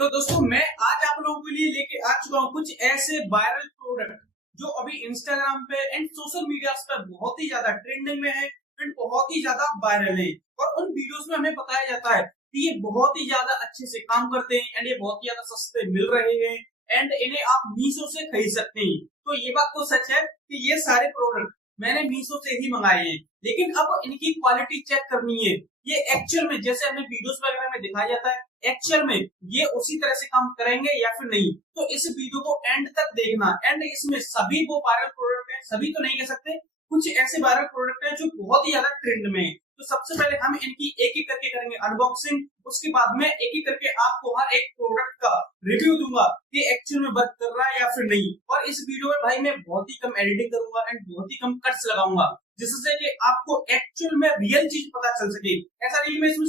तो दोस्तों मैं आज आप लोगों के लिए लेके आ चुका हूँ कुछ ऐसे वायरल प्रोडक्ट जो अभी इंस्टाग्राम पे एंड सोशल मीडिया पे बहुत ही ज्यादा ट्रेंडिंग में है एंड बहुत ही ज्यादा वायरल है। और उन वीडियोस में हमें बताया जाता है कि ये बहुत ही ज्यादा अच्छे से काम करते हैं एंड ये बहुत ही ज्यादा सस्ते मिल रहे हैं एंड इन्हें आप मीशो से खरीद सकते हैं। तो ये बात तो सच है कि ये सारे प्रोडक्ट मैंने मीशो से ही मंगाए हैं, लेकिन अब इनकी क्वालिटी चेक करनी है। ये एक्चुअल में जैसे हमें वीडियोस वगैरह में दिखाया जाता है एक्चुअल में ये उसी तरह से काम करेंगे या फिर नहीं। तो इस वीडियो को एंड तक देखना एंड इसमें सभी वो वायरल प्रोडक्ट हैं, सभी तो नहीं कह सकते, कुछ ऐसे वायरल प्रोडक्ट हैं जो बहुत ही ज्यादा ट्रेंड में है। तो सबसे पहले हम इनकी एक एक करके करेंगे अनबॉक्सिंग, उसके बाद में एक एक करके आपको हर एक प्रोडक्ट का रिव्यू दूंगा कि एक्चुअल में वर्क कर रहा है या फिर नहीं। और इस वीडियो में भाई मैं बहुत ही कम एडिटिंग करूंगा एंड बहुत ही कम कट्स लगाऊंगा जिससे कि आपको एक्चुअल में रियल चीज पता चल सके। ऐसा नहीं मैं इसमें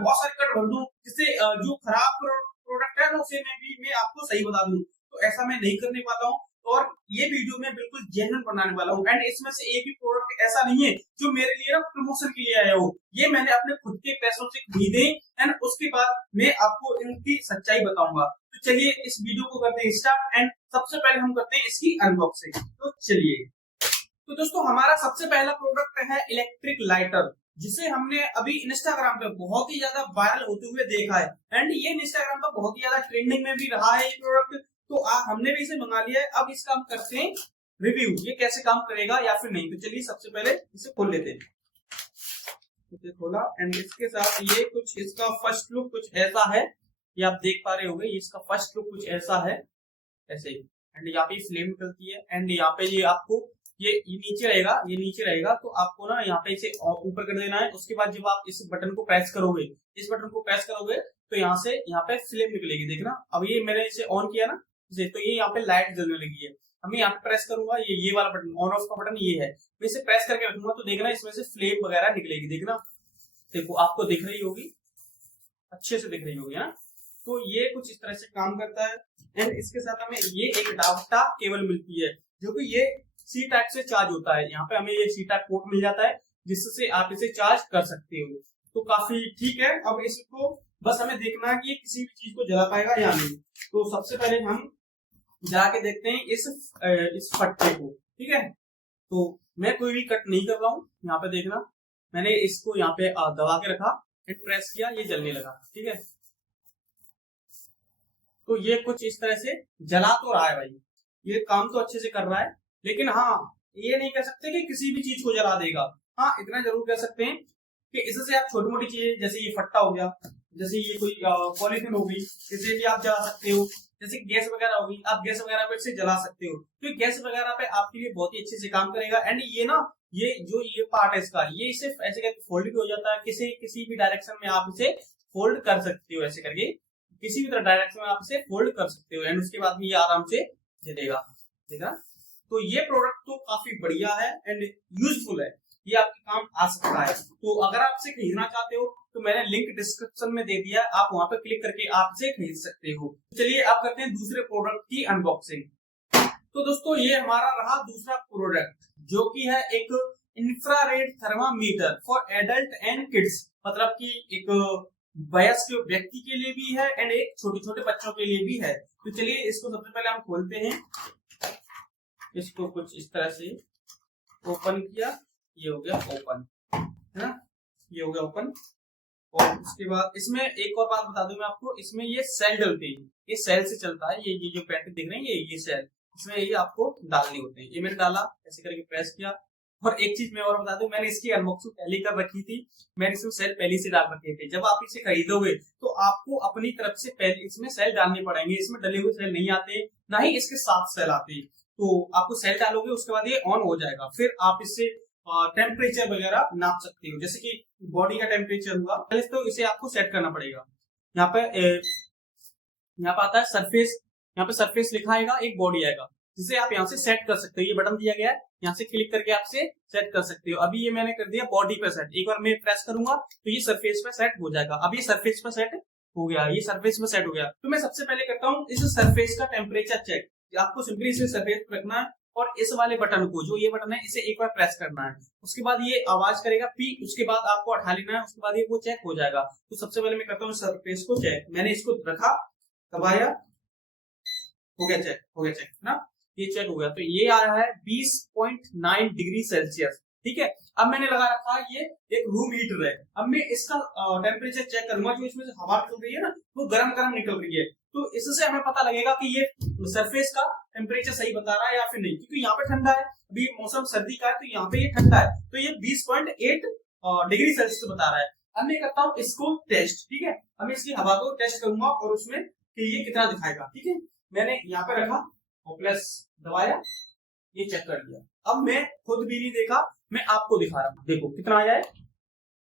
बहुत सारे कट भर दूं जिससे जो खराब प्रोडक्ट है ना उसे मैं आपको सही बता दूं। तो ऐसा मैं नहीं करने वाला हूँ और ये वीडियो में बिल्कुल जेन्युइन बनाने वाला हूँ। एंड इसमें से एक भी प्रोडक्ट ऐसा नहीं है जो मेरे लिए ना प्रमोशन के लिए आया हो, ये मैंने अपने खुद के पैसों से खरीदे एंड उसके बाद मैं आपको इनकी सच्चाई बताऊंगा। तो चलिए इस वीडियो को करते हैं स्टार्ट एंड सबसे पहले हम करते हैं इसकी अनबॉक्सिंग। तो चलिए, तो दोस्तों हमारा सबसे पहला प्रोडक्ट है इलेक्ट्रिक लाइटर, जिसे हमने अभी इंस्टाग्राम पे बहुत ही ज्यादा वायरल होते हुए देखा है एंड ये इंस्टाग्राम पर बहुत ही ज्यादा ट्रेंडिंग में भी रहा है ये प्रोडक्ट। तो हमने भी इसे मंगा लिया है, अब इसका हम करते हैं रिव्यू, ये कैसे काम करेगा या फिर नहीं। तो चलिए सबसे पहले इसे खोल लेते हैं। इसे खोला एंड इसके साथ ये कुछ इसका फर्स्ट लुक कुछ ऐसा है, ये आप देख पा रहे होंगे। इसका फर्स्ट लुक कुछ ऐसा है, ऐसे ही। एंड यहाँ पे फ्लेम निकलती है एंड यहाँ पे ये आपको ये नीचे रहेगा तो आपको ना यहाँ पे इसे ऊपर कर देना है। उसके बाद जब आप इस बटन को प्रेस करोगे, तो यहाँ पे फ्लेम निकलेगी, देखना। अब ये मैंने इसे ऑन किया ना इसे, तो ये यहाँ पे लाइट जलने लगी है। अब मैं यहाँ पे प्रेस करूंगा, ये वाला बटन ऑन ऑफ का बटन ये है, मैं इसे प्रेस करके रखूंगा तो देखना इसमें से फ्लेम वगैरह निकलेगी, देखना। देखो आपको दिख रही होगी, अच्छे से दिख रही होगी ना। तो ये कुछ इस तरह से काम करता है एंड इसके साथ हमें ये एक डाटा केबल मिलती है जो कि ये सी टाइप से चार्ज होता है। यहाँ पे हमें ये सी टाइप पोर्ट मिल जाता है जिससे आप इसे चार्ज कर सकते हो। तो काफी ठीक है। अब इसको बस हमें देखना है कि ये किसी भी चीज को जला पाएगा या नहीं। तो सबसे पहले हम जाके देखते हैं इस फट्टे को, ठीक है। तो मैं कोई भी कट नहीं कर रहा हूँ, यहाँ पे देखना मैंने इसको यहाँ पे दबा के रखा, प्रेस किया, ये जलने लगा, ठीक है। तो ये कुछ इस तरह से जला तो रहा है भाई, ये काम तो अच्छे से कर रहा है। लेकिन हाँ, ये नहीं कह सकते कि किसी भी चीज को जला देगा। हाँ, इतना जरूर कह सकते हैं कि इससे आप छोटी मोटी चीजें जैसे ये फट्टा हो गया, जैसे ये कोई पॉलीथिन होगी, इसे भी आप जला सकते हो। जैसे गैस वगैरह होगी, आप गैस वगैरह पे इसे जला सकते हो। तो गैस वगैरह पे आपके लिए बहुत ही अच्छे से काम करेगा। एंड ये ना ये पार्ट है इसका, ये सिर्फ ऐसे करके फोल्ड भी हो जाता है, किसी भी डायरेक्शन में आप इसे फोल्ड कर सकते हो। ऐसे करके किसी भी तरह डायरेक्शन में आप इसे फोल्ड कर सकते हो एंड उसके बाद में ये आराम से जलेगा, देखा। तो ये प्रोडक्ट तो काफी बढ़िया है एंड यूजफुल है, ये आपके काम आ सकता है। तो अगर आप इसे खरीदना चाहते हो तो मैंने लिंक डिस्क्रिप्शन में दे दिया, आप वहां पर क्लिक करके आप इसे खरीद सकते हो। चलिए आप करते हैं दूसरे प्रोडक्ट की अनबॉक्सिंग। तो दोस्तों ये हमारा रहा दूसरा प्रोडक्ट, जो कि है एक infrared thermometer for adult and kids, मतलब कि एक वयस्क व्यक्ति के लिए भी है एंड एक छोटे छोटे बच्चों के लिए भी है। तो चलिए इसको सबसे पहले हम खोलते हैं। इसको कुछ इस तरह से ओपन किया, ये हो गया ओपन, है ना, ये हो गया ओपन। और उसके बाद इसमें एक और बात बता दूं मैं आपको, इसमें ये सेल डलते हैं, ये सेल से चलता है। ये जो पैकेट दिख रहे हैं ये सेल, इसमें ये आपको डालने होते हैं। ये मैंने डाला, ऐसे करके प्रेस किया। और एक चीज मैं और बता दूं, मैंने इसकी अनबॉक्सिंग पहले कर रखी थी, मैंने इसमें सेल पहले से डाल रखे थे। जब आप इसे खरीदोगे तो आपको अपनी तरफ से पहले इसमें सेल डालने पड़ेंगे, इसमें डले हुए सेल नहीं आते, ना ही इसके साथ सेल आते हैं। तो आपको सेल डालोगे उसके बाद ये ऑन हो जाएगा, फिर आप इससे टेम्परेचर वगैरह नाप सकते हो, जैसे कि बॉडी का टेम्परेचर हुआ। पहले तो इसे आपको सेट करना पड़ेगा। यहाँ पे आता है सरफेस, यहाँ पे सरफेस लिखा आएगा, एक बॉडी आएगा जिसे आप यहाँ से सेट कर सकते हो। ये बटन दिया गया है, यहाँ से क्लिक करके आप इसे सेट कर सकते हो। अभी ये मैंने कर दिया बॉडी पे सेट, एक बार मैं प्रेस करूंगा तो ये सरफेस पे सेट हो जाएगा। अब ये सरफेस पे सेट हो गया, ये सरफेस पे सेट हो गया। तो मैं सबसे पहले करता हूँ इस सरफेस का टेम्परेचर चेक। आपको सिंपली इसे सरफेस पे रखना है और इस वाले बटन को, जो ये बटन है, इसे एक बार प्रेस करना है। उसके बाद ये आवाज करेगा पी, उसके बाद आपको उठा लेना है, उसके बाद ये वो चेक हो जाएगा। तो सबसे पहले मैं करता हूँ सरफेस को चेक। मैंने इसको रखा दबाया, हो गया चेक, हो गया चेक ना, ये चेक हो गया। तो ये आ रहा है 20.9 डिग्री सेल्सियस। ठीक है, अब मैंने लगा रखा है, ये एक रूम हीटर है। अब मैं इसका टेम्परेचर चेक करूंगा, जो इसमें से हवा निकल रही है ना, वो गर्म गर्म निकल रही है। तो इससे हमें पता लगेगा कि ये सरफेस का टेम्परेचर सही बता रहा है या फिर नहीं, क्योंकि यहाँ पे ठंडा है, अभी मौसम सर्दी का है, तो यहाँ पे ये ठंडा है, तो ये 20.8 डिग्री सेल्सियस बता रहा है। अब मैं करता हूँ इसको टेस्ट। ठीक है, अब मैं इसकी हवा को टेस्ट करूंगा और उसमें कि ये कितना दिखाएगा। ठीक है, मैंने यहाँ पे रखा और प्लस दबाया, ये चेक कर लिया। अब मैं खुद भी नहीं देखा, मैं आपको दिखा रहा हूं, देखो कितना आया है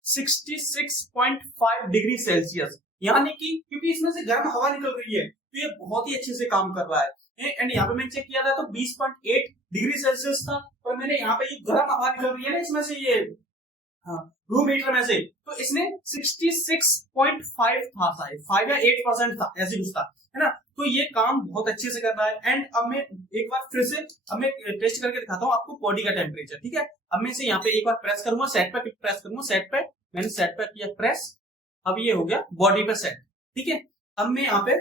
66.5 डिग्री सेल्सियस। यानी कि क्योंकि इसमें से गर्म हवा निकल रही है, तो ये बहुत ही अच्छे से काम कर रहा है। एंड यहाँ पे मैंने चेक किया था तो 20.8 डिग्री सेल्सियस था, और मैंने यहाँ पे ये गर्म हवा निकल रही है ना इसमें से, ये रूम हीटर में से, तो इसने 66.5 था, शायद 5 या 8% था, ऐसे कुछ था, है ना। तो ये काम बहुत अच्छे से कर रहा है। एंड अब मैं एक बार फिर से अब मैं टेस्ट करके दिखाता हूँ आपको बॉडी का टेम्परेचर। ठीक है, अब मैं इसे यहाँ पे एक बार प्रेस करूंगा, सेट पे प्रेस करूंगा, सेट पे, मैंने सेट पे किया प्रेस, अब ये हो गया बॉडी पे सेट। ठीक है, अब मैं यहाँ पे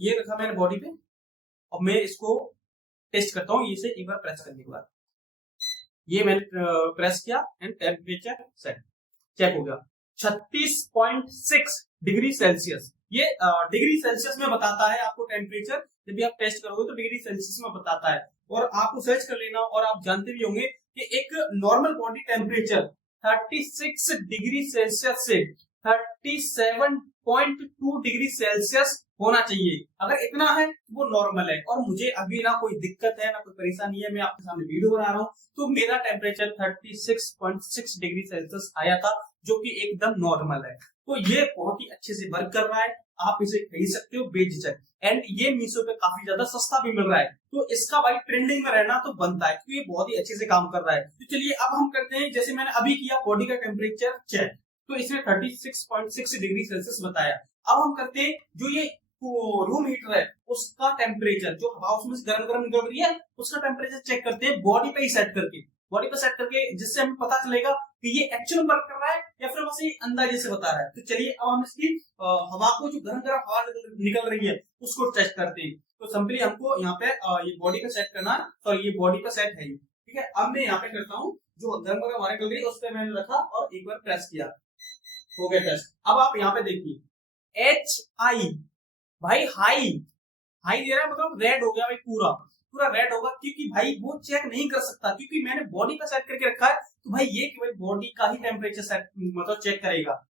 ये रखा मैंने बॉडी पे, अब मैं इसको टेस्ट करता हूँ, इसे एक बार प्रेस करने के बाद, ये मैंने प्रेस किया एंड टेम्परेचर सेट, चेक हो गया 36.6 डिग्री सेल्सियस। ये डिग्री सेल्सियस में बताता है आपको टेम्परेचर, जब भी आप टेस्ट करोगे तो डिग्री सेल्सियस में बताता है। और आपको सर्च कर लेना, और आप जानते भी होंगे कि एक normal body temperature 36 degree Celsius से 37.2 डिग्री सेल्सियस होना चाहिए। अगर इतना है तो वो नॉर्मल है, और मुझे अभी ना कोई दिक्कत है ना कोई परेशानी है, मैं आपके सामने वीडियो बना रहा हूँ, तो मेरा टेम्परेचर 36.6 डिग्री सेल्सियस आया था, जो कि एकदम नॉर्मल है। तो ये बहुत ही अच्छे से वर्क कर रहा है, आप इसे खरीद सकते हो बेझिझक। एंड ये मीशो पे काफी ज्यादा सस्ता भी मिल रहा है, तो इसका भाई ट्रेंडिंग में रहना तो बनता है, क्योंकि ये बहुत ही अच्छे से काम कर रहा है। तो चलिए अब हम करते हैं, जैसे मैंने अभी किया बॉडी का टेम्परेचर चेक, तो इसने 36.6 डिग्री सेल्सियस बताया। अब हम करते हैं जो ये रूम हीटर है उसका टेम्परेचर, जो हवा उसमें से गर्म गर्म निकल रही है, उसका टेम्परेचर चेक करते हैं बॉडी पे ही सेट करके, बॉडी पे सेट करके, जिससे हमें पता चलेगा कि ये एक्चुअल वर्क कर रहा है या फिर बस ये अंदाजे से बता रहा है। तो चलिए अब हम इसकी हवा को, जो गर्म गर्म हवा निकल रही है, उसको टेस्ट करते हैं। तो सिंपली हमको यहाँ पे ये बॉडी पे सेट करना है, तो ये बॉडी पे सेट है। ठीक है, अब मैं यहाँ पे करता हूँ, जो गर्म गर्म हवा निकल रही है उस पर मैंने रखा और एक बार प्रेस किया, हो गया टेस्ट। अब आप यहाँ पे देखिए HI, भाई हाई हाई दे रहा है, मतलब रेड हो गया भाई, पूरा पूरा रेड होगा, क्योंकि भाई वो चेक नहीं कर सकता, क्योंकि मैंने बॉडी पे सेट करके रखा है। तो भाई ये केवल बॉडी का ही टेम्परेचर सेट मतलब चेक करेगा,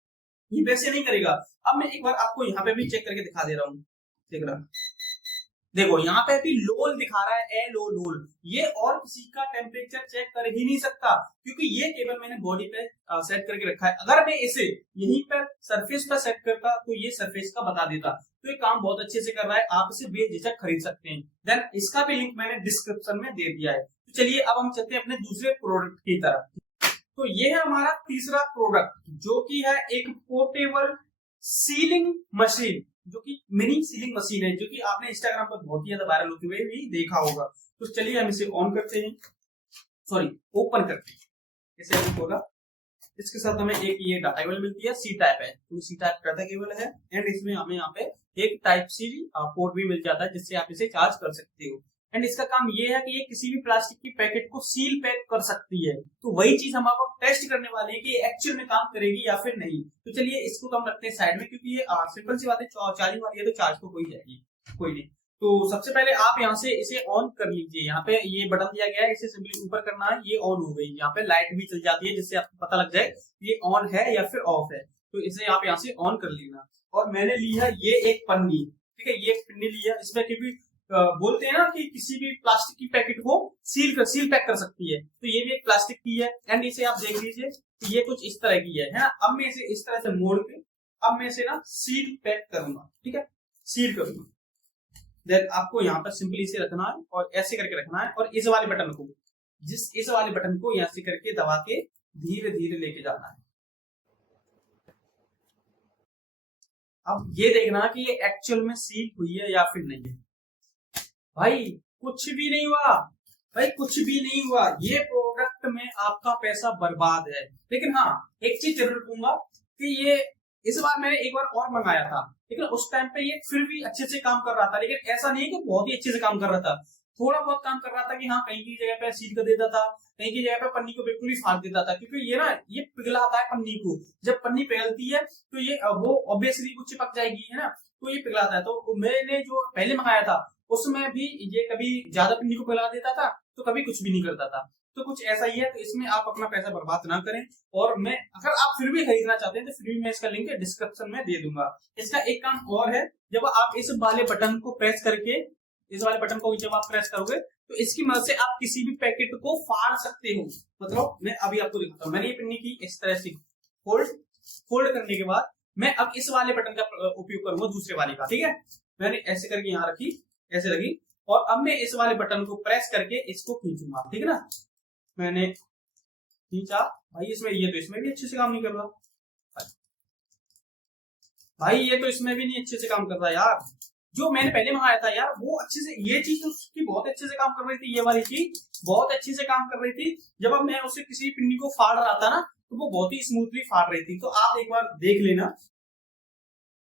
ये वैसे नहीं करेगा। अब मैं एक बार आपको यहाँ पे भी चेक करके दिखा दे रहा हूँ, देख रहा, देखो यहाँ पे भी लोल दिखा रहा है, LO लोल, ये और किसी का टेम्परेचर चेक कर ही नहीं सकता, क्योंकि ये केवल मैंने बॉडी पे सेट करके रखा है। अगर मैं इसे यहीं पर सरफेस पर सेट करता तो ये सरफेस का बता देता। तो ये काम बहुत अच्छे से कर रहा है, आप इसे बेझिझक खरीद सकते हैं। देन इसका भी लिंक मैंने डिस्क्रिप्शन में दे दिया है। तो चलिए अब हम चलते हैं अपने दूसरे प्रोडक्ट की तरफ। तो ये है हमारा तीसरा प्रोडक्ट, जो की है एक पोर्टेबल सीलिंग मशीन, जो कि मिनी सीलिंग मशीन है, जो कि आपने इंस्टाग्राम पर बहुत ही ज्यादा वायरल होते हुए भी देखा होगा। तो चलिए हम इसे ऑन करते हैं, सॉरी ओपन करते हैं, इसे होगा। इसके साथ हमें एक ये डाटा केबल मिलती है, सी टाइप है, तो सी टाइप डाटा केबल है। एंड इसमें हमें यहाँ पे एक टाइप सी पोर्ट भी मिल जाता है, जिससे आप इसे चार्ज कर सकते हो। एंड इसका काम ये है कि ये किसी भी प्लास्टिक की पैकेट को सील पैक कर सकती है। तो वही चीज हम आपको टेस्ट करने वाले हैं कि ये एक्चुअल में काम करेगी या फिर नहीं। तो चलिए इसको हम रखते हैं साइड में, क्योंकि ये सिंपल सी बात है, चार्जिंग वाली है तो चार्ज तो हो ही जाएगी, कोई नहीं। तो सबसे पहले आप यहाँ से इसे ऑन कर लीजिए, यहाँ पे ये बटन दिया गया है, इसे सिंपली ऊपर करना है, ये ऑन हो गई। यहाँ पे लाइट भी चल जाती है, जिससे आपको पता लग जाए ये ऑन है या फिर ऑफ है। तो इसे आप यहाँ से ऑन कर लेना। और मैंने ली है ये एक पन्नी, ठीक है, ये एक पन्नी ली है, इसमें क्योंकि बोलते हैं ना कि किसी भी प्लास्टिक की पैकेट को सील पैक कर सकती है, तो ये भी एक प्लास्टिक की है। एंड इसे आप देख लीजिए कि ये कुछ इस तरह की है ना। अब मैं इसे इस तरह से मोड़ के अब मैं इसे ना सील पैक करूंगा, ठीक है, सील करूंगा। देन आपको यहाँ पर सिंपली इसे रखना है और ऐसे करके रखना है, और इस वाले बटन को, इस वाले बटन को यहाँ से करके दबा के धीरे धीरे लेके जाना है। अब ये देखना कि ये एक्चुअल में सील हुई है या फिर नहीं है। भाई कुछ भी नहीं हुआ, भाई कुछ भी नहीं हुआ, ये प्रोडक्ट में आपका पैसा बर्बाद है। लेकिन हाँ, एक चीज जरूर कहूंगा कि ये इस बार मैंने एक बार और मंगाया था, लेकिन उस टाइम पे ये फिर भी अच्छे से काम कर रहा था, लेकिन ऐसा नहीं है कि बहुत ही अच्छे से काम कर रहा था, थोड़ा बहुत काम कर रहा था कि हाँ कहीं की जगह पे सील कर देता था, कहीं की जगह पे पन्नी को बिल्कुल ही फाड़ देता था, क्योंकि ये ना ये पिघलाता है पन्नी को, जब पन्नी पिघलती है तो ये वो ऑब्वियसली वो चिपक जाएगी, है ना, तो ये पिघलाता है। तो मैंने जो पहले मंगाया था उसमें भी ये कभी ज्यादा पन्नी को पिघला देता था तो कभी कुछ भी नहीं करता था। तो कुछ ऐसा ही है, तो इसमें आप अपना पैसा बर्बाद ना करें। और मैं अगर आप फिर भी खरीदना चाहते हैं तो फिर भी मैं इसका लिंक डिस्क्रिप्शन में दे दूंगा। इसका एक काम और है, जब आप इस वाले बटन को प्रेस करके, इस वाले बटन को जब आप प्रेस करोगे तो इसकी मदद से आप किसी भी पैकेट को फाड़ सकते हो। मतलब मैं अभी आपको दिखाता हूँ, मैंने ये पन्नी की इस तरह से फोल्ड करने के बाद मैं अब इस वाले बटन का उपयोग करूंगा, दूसरे वाले का, ठीक है। मैंने ऐसे करके यहाँ रखी, ऐसे रखी, और अब मैं इस वाले बटन को प्रेस करके इसको खींचूंगा, ठीक है ना। मैंने खींचा भाई, इसमें ये तो इसमें भी अच्छे से काम नहीं कर रहा भाई, ये तो इसमें भी नहीं अच्छे से काम कर रहा यार। जो मैंने पहले मंगाया था यार वो अच्छे से, ये चीज तो उसकी बहुत अच्छे से काम कर रही थी, ये वाली चीज बहुत अच्छे से काम कर रही थी। जब अब मैं उसे किसी पिन्नी को फाड़ रहा था ना तो वो बहुत ही स्मूथली फाड़ रही थी। तो आप एक बार देख लेना